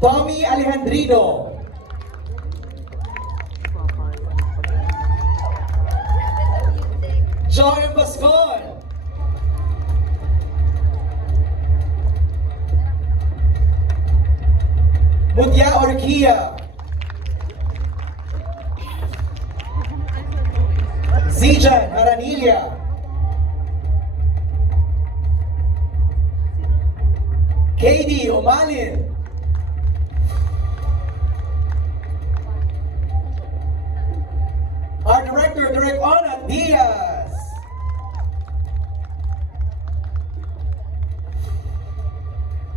Tommy Alejandrino. Joy Bascon. Mutya Orquia. Zijan Aranilla. Katie Omalin. Our director, Direk Onat Diaz.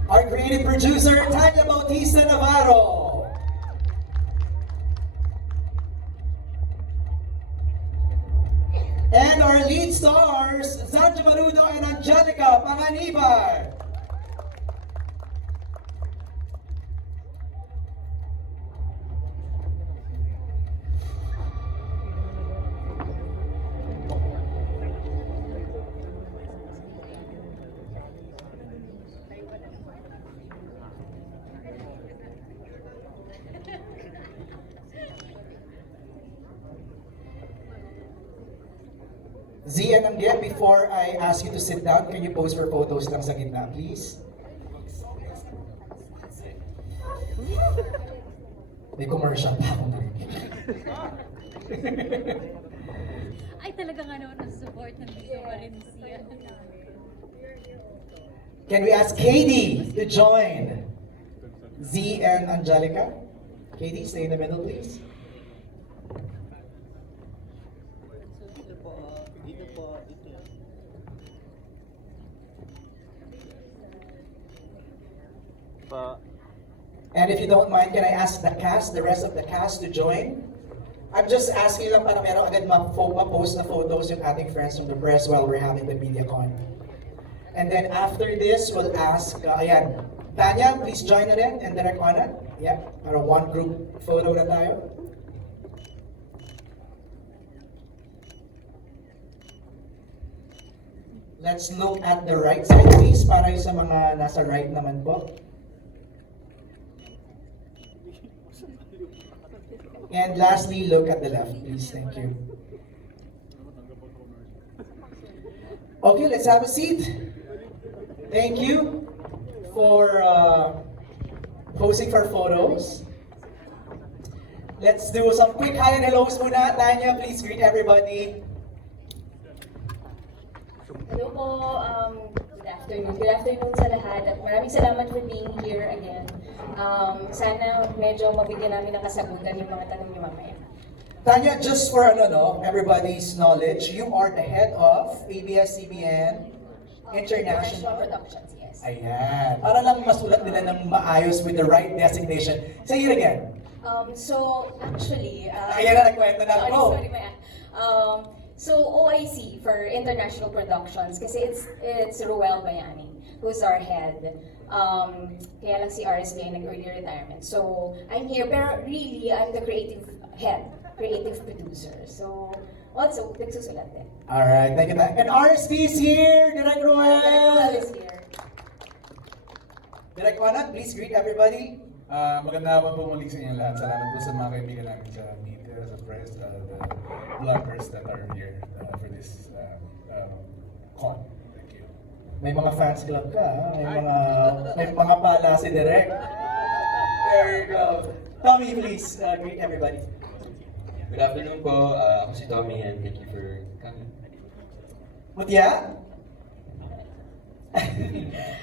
Our creative producer, Tanya Bautista Navarro. And our lead stars, Zanja Marudo and Angelica Panganiban. Z and Angel, before I ask you to sit down, can you pose for photos lang sa gitna, please? May commercial pa akong narinig. Ay, talaga nga naman support ng Dito Valencia. Can we ask Katie to join Z and Angelica? Katie, stay in the middle, please. And if you don't mind, can I ask the cast, the rest of the cast to join? I'm just asking lang para meron agad ma-post na photos yung ating friends from the press while we're having the MediaCon. And then after this, we'll ask, ayan, Tanya, please join na rin, and Direk Onat. Yeah, para one group photo na tayo. Let's look at the right side, please, para sa mga nasa right naman po. And lastly, look at the left, please. Thank you. Okay, let's have a seat. Thank you for posing for photos. Let's do some quick hi and hellos muna. Tanya, please greet everybody. Hello po, good afternoon. Good afternoon sa lahat at maraming salamat for being here again. Sana medyo mabigyan namin ng kasagutan yung mga tanong niyo mamaya. Tanya, just for everybody's knowledge, you are the head of ABS-CBN International. Productions, yes. Ayan. Para lang masulat nila ng maayos with the right designation. Say it again. So actually, Ayan na, nagkwento na ako. sorry, Maya. So OIC for International Productions kasi it's Ruel Bayani who's our head. Kaya lang si RSB ay nag-early retirement. So I'm here, pero really I'm the creative head, creative producer. So also nagsusulat din. Alright, thank you. And RSP is here! Direk Roel! Is here. Direk Onat, please greet everybody. Maganda naman po muli sa inyo lahat. Salamat po sa mga kaibigan namin sa media, sa press, the bloggers that are here for this con. Thank you. May mga fans club ka, ha? May mga pala si Direk. There you go. Tommy, please greet everybody. Good afternoon po. Ako si Tommy and thank you for coming. Mutya?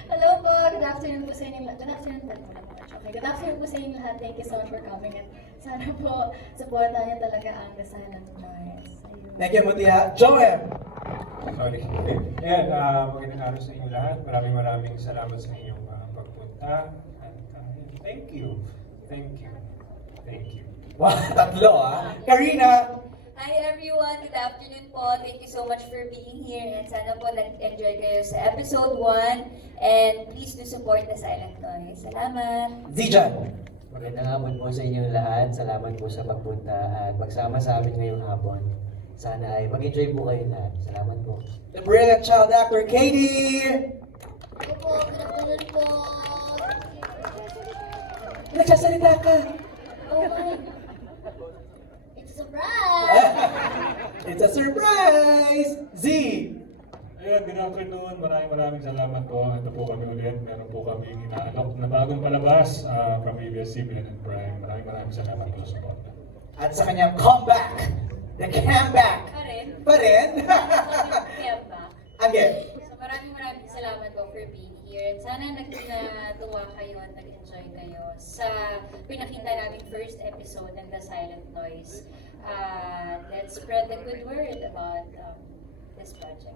Hello po, good afternoon po sa inyo lahat. Good afternoon po. Okay, good afternoon po sa inyo lahat. Thank you so much for coming and sana po supportan niyo talaga ang The Silent Noise. Ayun. Thank you, Mutya. Joem! Sorry. Ayan, magandang araw sa inyo lahat. Maraming salamat sa inyong pagpunta. At thank you. Thank you. Thank you. Wow, tatlo Karina! Hi everyone, good afternoon po. Thank you so much for being here and sana po nag-enjoy kayo sa episode 1 and please do support The Silent Noise. Salamat! Zijan! Magandang hapon po sa inyo lahat. Salamat po sa pagpunta at magsama sa amin ngayong hapon. Sana ay mag-enjoy po kayo lahat. Salamat po. The brilliant child actor, Katie! Hello po, good afternoon po. Nagsasalita ka. Oh my. It's a surprise! It's a surprise! Z! Ayun, good afternoon. Maraming salamat po. Ito po kami ulit. Meron po kami inaalok na bagong palabas from ABS-CBN and Prime. Maraming salamat po sa support. At sa kanyang comeback, the comeback Pa rin. pa rin. Kaya ba? Again. So maraming salamat po for being here. Sana natuwa kayo at nag-enjoy kayo sa pinakita namin first episode ng The Silent Noise. Let's spread the good word about this project.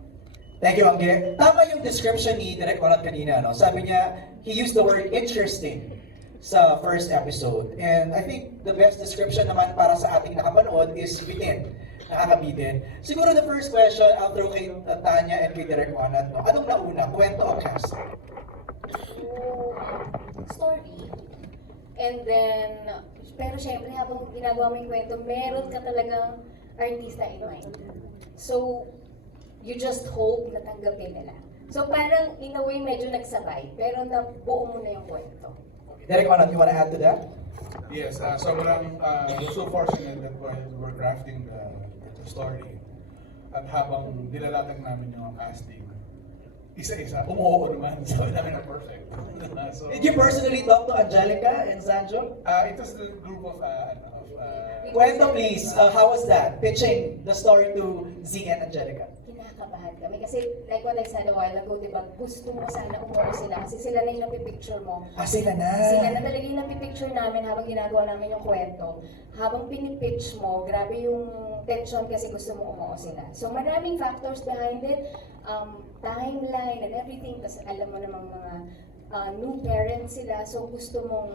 Thank you, Angge. Tama yung description ni Direk Onat kanina, no? Sabi niya, he used the word interesting sa first episode. And I think the best description naman para sa ating nakapanood is bitin. Nakakabitin. Siguro the first question, I'll throw kay Tanya and kay Direk Onat, no? Anong nauna? Kwento o cast? Story. And then, pero syempre habang ginagawa mo yung kwento, meron ka talagang artista in mind. So, you just hope na tanggapin nila. So parang in a way medyo nagsabay, pero nabuo mo na yung kwento. Direk Onat, you wanna add to that? Yes, sobrang we're so fortunate that while we're crafting the story at habang nilalatag namin yung casting, isa-isa, umuoo naman. Sabi namin na perfect. So, Did you personally talk to Angelica and Sanjo? it was the group of Kwento please, how was that? Pitching the story to Z and Angelica. Kinakabahan kami kasi like what I said a while ago, di ba, gusto mo sana umuwi sila kasi sila na yung napipicture mo. Ah, sila na. Sila na talaga yung napipicture namin habang ginagawa namin yung kwento. Habang pinipitch mo, grabe yung tension kasi gusto mo umuwi sila. So maraming factors behind it, timeline and everything, kasi alam mo namang mga new parents sila, so gusto mong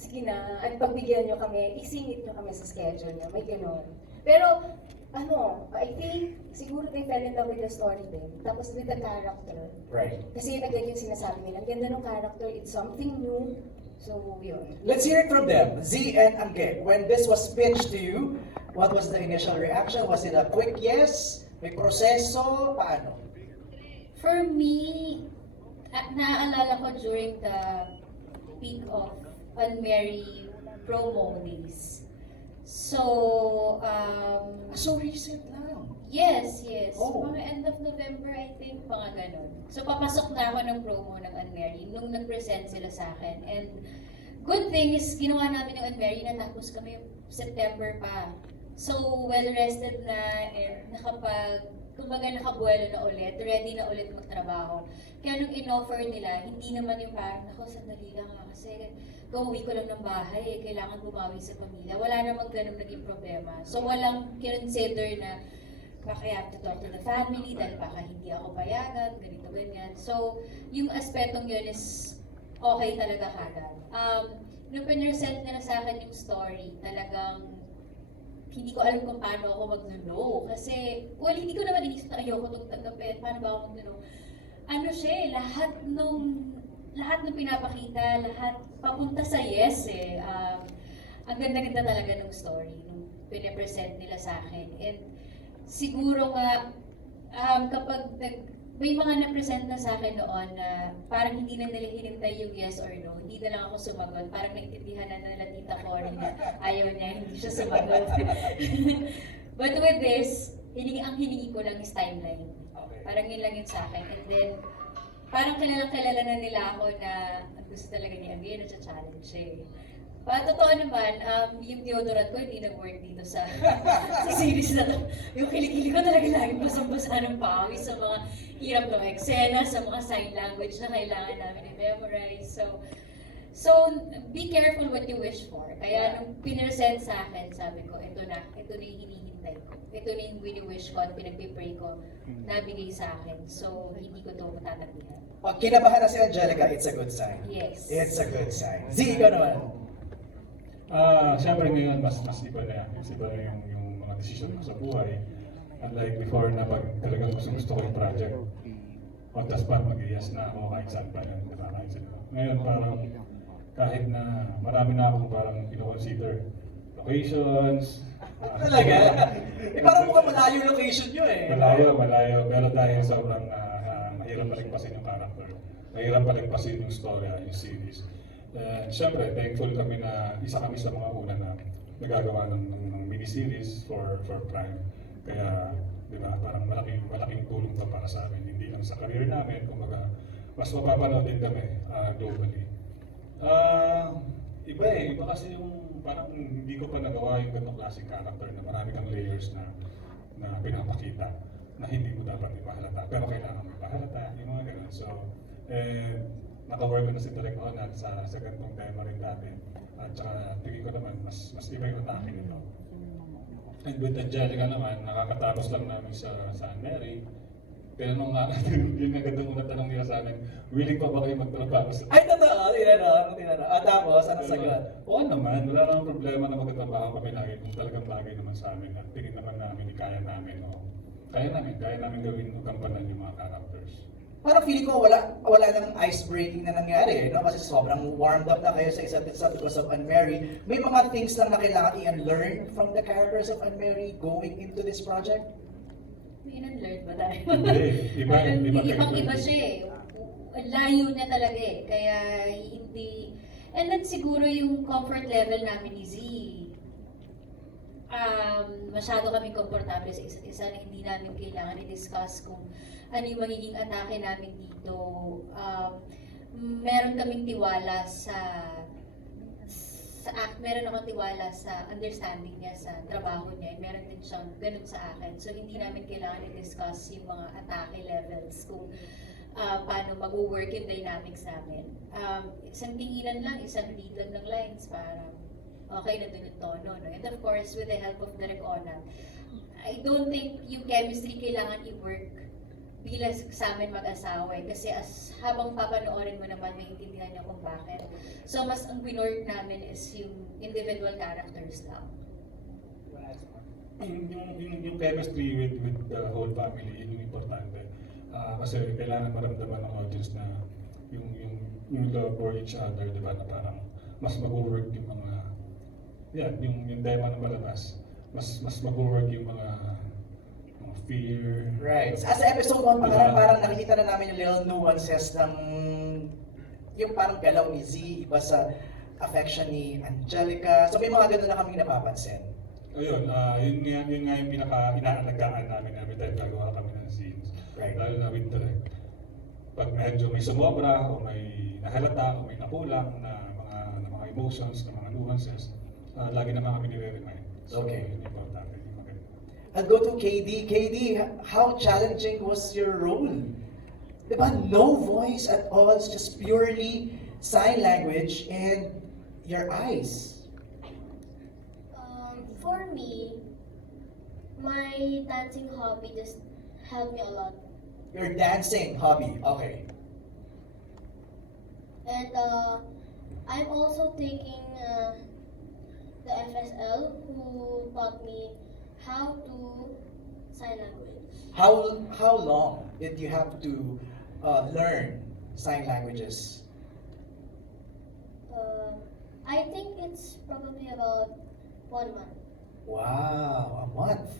sige na, at pagbigyan nyo kami, isingit nyo kami sa schedule nyo, may gano'n. Pero, I think, siguro they fell in love with the story din. Tapos with the character. Right. Kasi yun agad yung sinasabi nila, ang ganda ng character, it's something new. So, yun. Let's hear it from them. Z and Angge, when this was pitched to you, what was the initial reaction? Was it a quick yes? May proseso? Paano? For me, naaalala ko during the peak of Unmarried promo days. So, So recent lang. yes. Oh. Mga end of November, I think, mga ganun. So, papasok na ako ng promo ng Unmarried nung nag-present sila sa akin. And good thing is, ginawa namin yung Unmarried na tapos kami September pa. So, well-rested na and kumbaga nakabuelo na ulit, ready na ulit magtrabaho. Kaya nung in-offer nila, hindi naman yung parang, ako, sandali lang kasi gawin ko lang ng bahay, kailangan bumawi sa pamilya. Wala namang ganun naging problema. So walang consider na baka I have to talk to the family dahil baka hindi ako payagan, ganito, ganyan. So yung aspetong yun is okay talaga kagad. Nung pinresent nila sa akin yung story, talagang hindi ko alam kung paano ako mag-no. Kasi, well, hindi ko naman inisip na ayoko itong tanggapin. Paano ba ako mag-no? Ano siya lahat ng pinapakita, lahat papunta sa yes eh. Ang ganda-ganda talaga ng story nung pinapresent nila sa akin. And siguro nga, kapag may mga na-present na sa akin noon na parang hindi na nila hinintay yung yes or no, hindi na lang ako sumagot. Parang naintindihan na nila Tita Cory na ayaw niya, hindi siya sumagot. But with this, ang hiningi ko lang is timeline. Parang yun lang yun sa akin. And then, parang kilala na nila ako na gusto talaga ni Angge na challenge eh. Totoo naman, yung deodorant ko hindi nag-work dito sa series na to. Yung kilikili ko talaga lagi basang-basa ng pawis sa mga hirap ng eksena, sa mga sign language na kailangan namin i-memorize. So, be careful what you wish for. Kaya nung pinresent sa akin, sabi ko, ito na yung hinihintay ko. Ito na yung wini-wish ko at pinagpipray ko, nabigay sa akin. So, hindi ko ito matatagpihan. Pag kinabahan na si Angelica, it's a good sign. Yes. It's a good sign. Z, ikaw naman. Siyempre ngayon, mas iba na yung mga desisyon ko sa buhay. Unlike before na pag talagang gusto ko yung project, pagtas pa, mag-yes na ako kahit saan pa yan. Ngayon parang kahit na marami na akong parang pino-consider locations. Talaga? Parang mukhang malayo yung location nyo eh. Malayo. Pero dahil sobrang mahirap pa rin pasin yung character. Mahirap pa rin pasin yung story, yung series. And syempre, thankful kami na isa kami sa mga una na nagagawa ng miniseries for Prime. Kaya, di ba, parang malaking tulong to para sa amin. Hindi lang sa career namin, kumbaga, mas mapapanood din kami globally. Iba kasi yung parang hindi ko pa nagawa yung ganong klaseng character na marami kang layers na pinapakita na hindi mo dapat ipahalata. Pero kailangan mo ipahalata, yung mga ganun. So, naka-work ko na si Direk Onat sa ganitong tema rin dati. At saka tingin ko naman, mas iba yung atake nito. And with Angelica naman, nakakatapos lang namin sa Anne Mary. Tinanong nga natin, yung nagandang unang tanong nila sa amin, willing pa ba kayo magtrabaho sa... Ay, totoo, tinanong. Tapos, ano sagot? Oo naman, wala namang problema na magtatrabaho kami lagi kung talagang bagay naman sa amin at tingin naman namin, kaya namin gawin o gampanan yung mga characters. Parang feeling ko wala nang ice breaking na nangyari, no? Kasi sobrang warmed up na kayo sa isa't isa because of Anne Mary. May mga things lang na kailangan i-unlearn from the characters of Anne Mary going into this project? May in-learn ba tayo? Hindi, Ibang-iba siya eh. Layo niya talaga eh. Kaya hindi... And then siguro yung comfort level namin ni Z. Masyado kami komportable sa isa't isa na hindi namin kailangan i-discuss kung ano yung magiging atake namin dito. Meron kaming tiwala meron akong tiwala sa understanding niya sa trabaho niya. Meron din siyang ganun sa akin. So hindi namin kailangan i-discuss yung mga atake levels kung paano mag-work yung dynamics namin. Isang tinginan lang, isang read lang ng lines para okay na dun yung tono. No? And of course, with the help of Direk Onat, I don't think yung chemistry kailangan i-work bilang sa amin mag-asawa eh. Kasi habang papanoorin mo naman, may intindihan niya kung bakit. So, mas ang winord namin is yung individual characters lang. Yung chemistry with the whole family, yun yung importante. Kasi kailangan maramdaman ng audience na yung love for each other, di ba, na parang mas mag-work yung mga yung tema ng palabas, mas mag-work yung mga fear. Right. As episode 1 pa lang, parang nakikita na namin yung little nuances ng yung parang galaw ni Z, iba sa affection ni Angelica. So may mga ganun na kami napapansin. Ayun, yun nga yung pinaka-inaalagaan namin every time gagawa kami ng scenes. Right. Lalo na with Direk. Pag medyo may sumobra, o may nahalata, o may nakulang na mga emotions, na mga nuances, lagi naman kami nire-remind. So, Okay. yun yung importante. Yung maganda. I'll go to KD. KD, how challenging was your role? Diba, no voice at all, it's just purely sign language and your eyes. For me, my dancing hobby just helped me a lot. Your dancing hobby, okay. And I'm also taking the FSL who taught me how to sign language. How long did you have to learn sign languages? I think it's probably about 1 month. Wow, a month.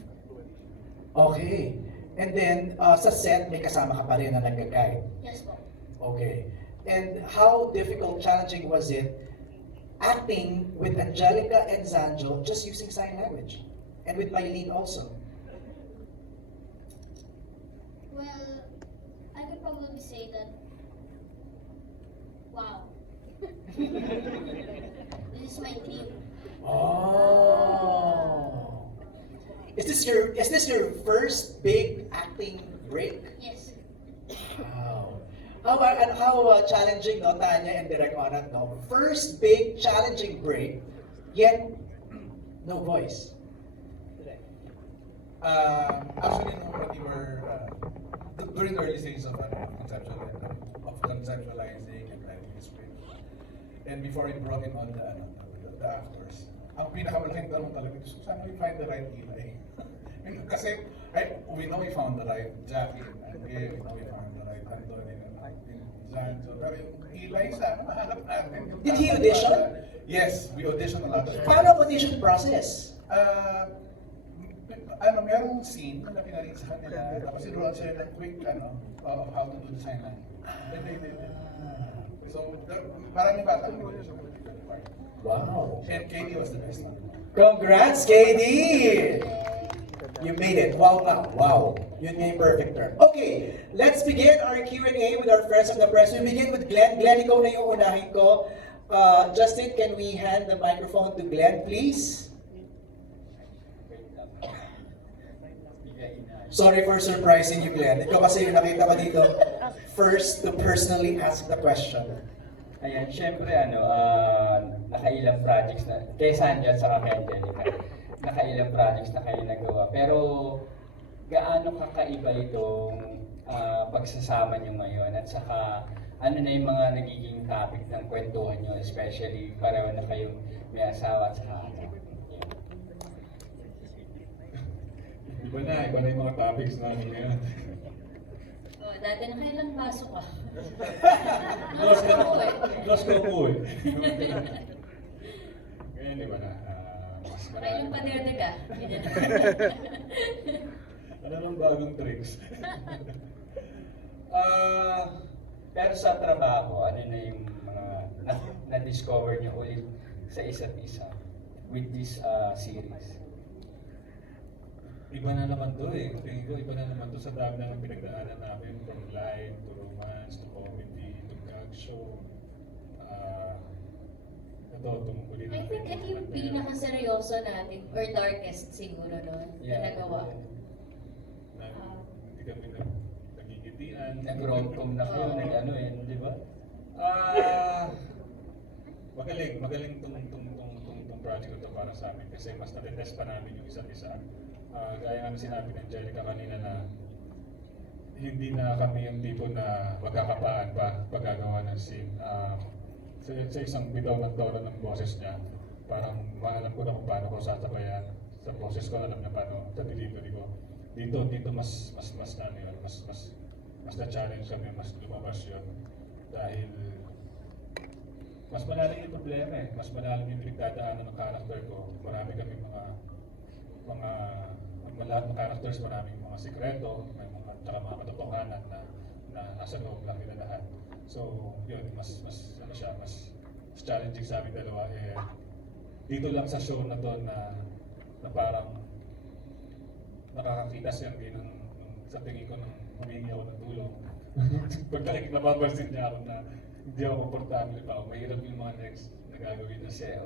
Okay. And then, sa set, may kasama ka pa rin na nag-guide. Yes, po. Okay. And how difficult, challenging was it acting with Angelica and Zanjo just using sign language? And with Mylene also? Well, I could probably say that, wow. This is my dream. Oh. Is this your first big acting break? Yes. Wow. How challenging, no, Tanya and Direk Onat, no? First big challenging break, yet no voice. Actually, when we were during the early stages of conceptualizing and writing the script, and before we brought in all the actors, ang pinakamalaking tanong talaga is, saan we find the right Eli? Kasi we know we found the right Jackie and Gail, we know we found the right Anthony and Zanjo, pero yung Eli, saan mahanap natin? Did he audition? Yes, we auditioned a lot. Paano ang audition process? Merong scene na pinarin sa kanila, tapos sinuruan sila ng quick, of how to do the sign language. So, maraming bata ang nag siya. Wow. And Katie was the best one. Congrats, Katie! You made it. Wow nga. Wow. Yun nga yung perfect term. Okay, let's begin our Q&A with our friends of the press. We begin with Glenn. Glenn, ikaw na yung unahin ko. Justin, can we hand the microphone to Glenn, please? Sorry for surprising you, Glenn. Ikaw kasi yung nakita ko dito first to personally ask the question. Ayan, syempre nakailang projects na, kay Sandra at saka kay Angelica, nakailang projects na kayo nagawa. Pero gaano kakaiba itong pagsasama nyo ngayon at saka ano na yung mga nagiging topic ng kwentuhan nyo, especially pareho na kayong may asawa at saka anak. Iba na yung mga topics namin ngayon. Oh, dati na kailang baso ka. Close ko po eh. Ngayon, di ba na? Mas Kailang paderde ka. Ganyan. Ano lang bagong tricks? Pero sa trabaho, ano na yung mga na-discover nyo ulit sa isa't isa with this series? Iba na naman to eh. Tingin ko, iba na naman to sa dami na ng pinagdaanan namin. From live, to romance, to comedy, to gag show. Ito, tumukulin I think ito yung pinaka-seryoso natin, or darkest siguro nun, na nagawa. Hindi kami nagigitian. Nag-rom-com na kayo, nag-ano di ba? Magaling tong project na to para sa amin kasi mas natitest pa namin yung isa't isa. Gaya nga sinabi ng Angelica kanina na hindi na kami yung tipo na magkakapaan pa paggagawa ng scene. Sa isang bitaw ng tono ng boses niya, parang maalam ko na kung paano ko sasabayan. Sa boses ko, alam na paano sa delivery ko. Dito mas na-challenge kami, mas lumabas yun. Dahil mas malalim yung problema eh. Mas malalim yung pinagdadaanan ng character ko. Marami kami lahat ng characters, maraming mga sikreto, may mga katotohanan na nasa loob lang nila lahat. So, yun, mas challenging sa aming dalawa. Dito lang sa show na to na parang nakakakita siya din sa tingin ko nung humingi ako ng tulong. Pagkalik napapansin niya ako na hindi ako komportable pa ako. Mahirap yung mga next na gagawin na siya.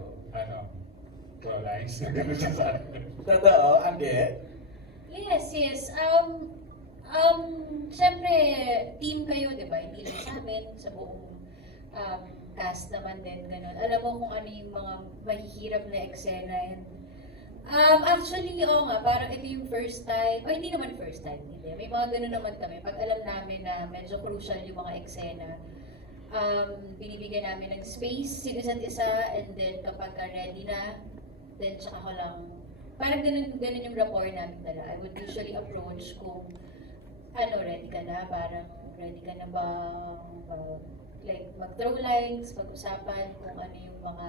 Lines na gano'n siya sa akin. Totoo, Angge? Yes. Siyempre, team kayo, di ba? Hindi lang sa amin, sa buong cast naman din, gano'n. Alam mo kung ano yung mga mahihirap na eksena yan. Actually, oo nga, parang ito yung first time, hindi naman first time, hindi. May mga gano'n naman kami. Pag alam namin na medyo crucial yung mga eksena, binibigyan namin ng space sa isa't isa, and then kapag ready na, then tsaka ko lang, parang ganun yung rapport namin dala. I would usually approach kung, ready ka na, parang ready ka na ba, like mag-throw lines, pag-usapan kung ano yung mga,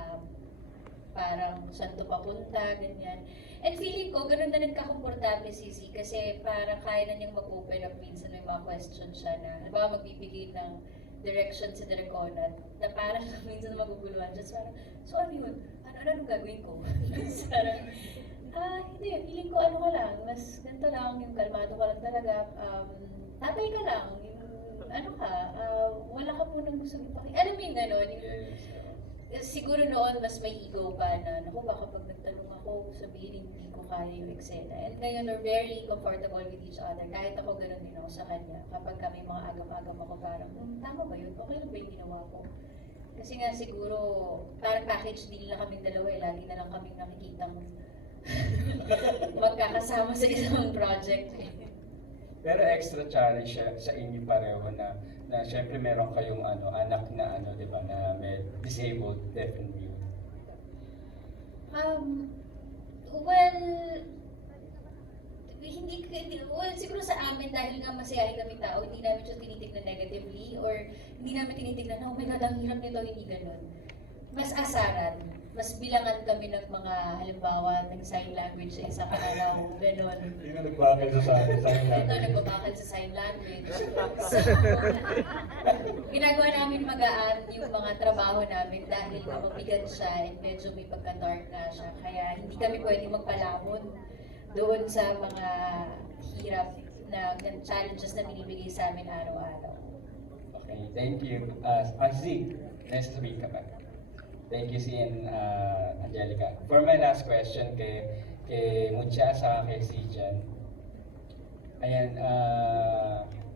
parang saan to papunta, ganyan. And feeling ko, ganun na nagkakomportable si Z, kasi parang kaya na niyang mag-open up minsan, may mga questions siya na, halimbawa magbibigay ng direction sa Draconat, na parang minsan maguguluhan siya, so ano yun? Ano gagawin ko? Parang, hindi, feeling ko ka lang, mas ganito lang, yung kalmado ka lang talaga, tatay ka lang, wala ka po nang gusto ipakita. Alam mo yung gano'n, siguro noon mas may ego pa na, naku baka pag nagtanong ako, sabihin hindi ko kaya yung eksena. And ngayon, we're very comfortable with each other. Kahit ako gano'n din ako sa kanya. Kapag kami mga agam-agam ako parang, tama ba yun? Okay lang ba yung ginawa ko? Kasi nga siguro, parang package deal na kaming dalawa lagi na lang kaming nakikitang magkakasama sa isang project. Pero extra challenge siya sa inyo pareho na syempre meron kayong anak na di ba, na may disabled, deaf and mute. Siguro sa amin dahil nga masayahin kami tao, hindi namin siya tinitignan negatively or hindi namin tinitignan, oh my God, ang hirap nito, hindi ganun. Mas asaran. mas bilangan kami ng mga halimbawa ng sign language sa isang araw, gano'n. Hindi na nagbakal sa akin sa Ito, akin. nagbabakal sa sign language. So, ginagawa namin magaan yung mga trabaho namin dahil mabigat siya and medyo may pagka-dark na siya. Kaya hindi kami pwedeng magpalamon doon sa mga hirap na challenges na binibigay sa amin araw-araw. Okay, thank you. Zeke, next week ka ba? Thank you, Si and Angelica. For my last question kay Mucha sa kay Sijan. Ayan,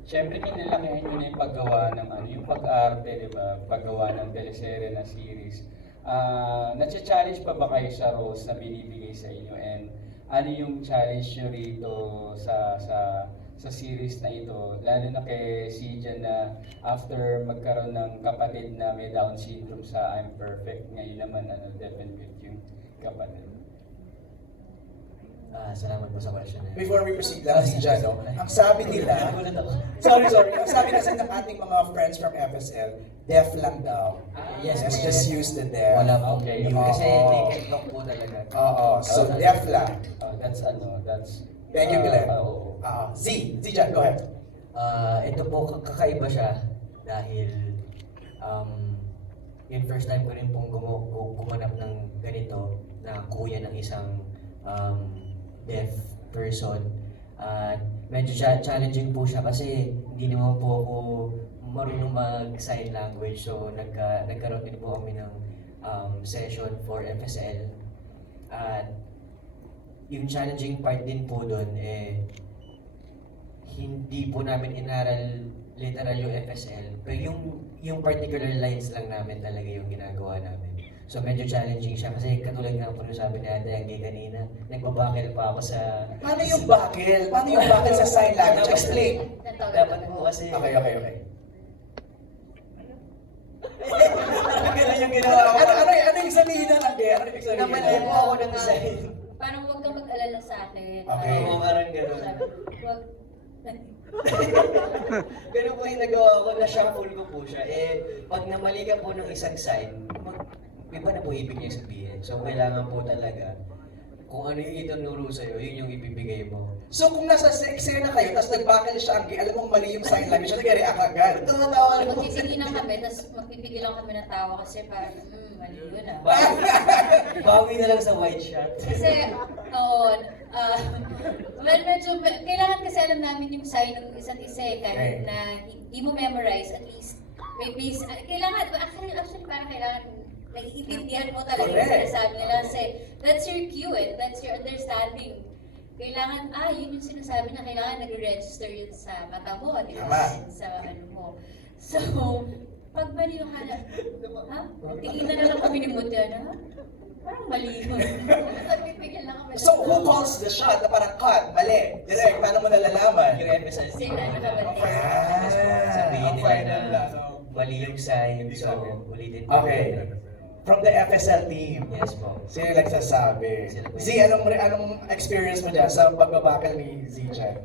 syempre kinalakihan nyo na yung paggawa ng yung pag-arte, di ba? Paggawa ng teleserye na series. Nacha-challenge pa ba kayo sa roles na binibigay sa inyo? And ano yung challenge nyo rito sa series na ito, lalo na kay Sijan na after magkaroon ng kapatid na may Down syndrome sa I'm Perfect, ngayon naman deaf and mute yung kapatid. Salamat po sa question na yun. Before we proceed lang, si Jan, no? Ang sabi nila, Nagulat ako. sorry, ang sabi kasi ng ating mga friends from FSL, deaf lang daw. Yes, Let's yes. just use the deaf. Wala po. Okay. Kasi Oo. naked lock po talaga. Oo, so deaf lang. That's Thank you, Glenn. oo. Z Jan, go ahead. Ito po, kakaiba siya dahil yung first time ko rin pong gumanap ng ganito na kuya ng isang deaf person. Medyo challenging po siya kasi hindi naman po ako marunong mag-sign language. So nagkaroon din po kami ng session for FSL. At yung challenging part din po doon hindi po namin inaral literal yung FSL, pero yung particular lines lang namin talaga yung ginagawa namin. So medyo challenging siya kasi katulad nga po yung sabi ni Ate Angge kanina, nagbabakil pa ako sa... Paano yung bakil? Paano yung bakil sa sign language? Explain. Dapat po kasi... Okay. Ganun yung ginawa ko. Ano yung sabihin ng Angge? Ano yung sabihin? Namali po ako ng sign. Parang huwag kang mag-alala sa akin. Okay. Oo, parang ganun. Huwag. Ganun po yung nagawa ko, na-shuffle ko po siya. Pag namali ka po ng isang sign, iba na po ibig niya sabihin. So, kailangan po talaga, kung ano yung itinuro sa'yo, yun yung ibibigay mo. So kung nasa eksena kayo, tapos nagbakil siya Angge, alam mong mali yung sign language, siya nag-react agad. Tumatawa na. Magtitigilan kami, tapos magpipigil lang kami ng tawa kasi parang, mali yun ah. Bawi na lang sa white shot. Kasi, well, medyo, kailangan kasi alam namin yung sign ng isa't isa eh, kahit Okay. na hindi mo memorize, at least, may base, kailangan, actually parang kailangan, naiintindihan mo talaga yung Correct. sinasabi nila kasi that's your cue eh, that's your understanding. Kailangan, yun yung sinasabi na kailangan nag-register yun sa mata mo, di ba? Tama. Sa ano mo. So, pag mali yung tingin na lang kami ni Mutya na, parang mali yun. Pagpipigil lang kami. So who calls the shot na parang cut, mali, direct, paano mo nalalaman? Yung emphasis Sila nakabalik. Sabihin Ang nila final na ano, mali yung sign, Hindi so sabi. ulitin po. Okay. From the FSL team. Yes po. Sino nagsasabi? Sino po? Z, anong experience mo dyan sa pagbabakal ni Z dyan?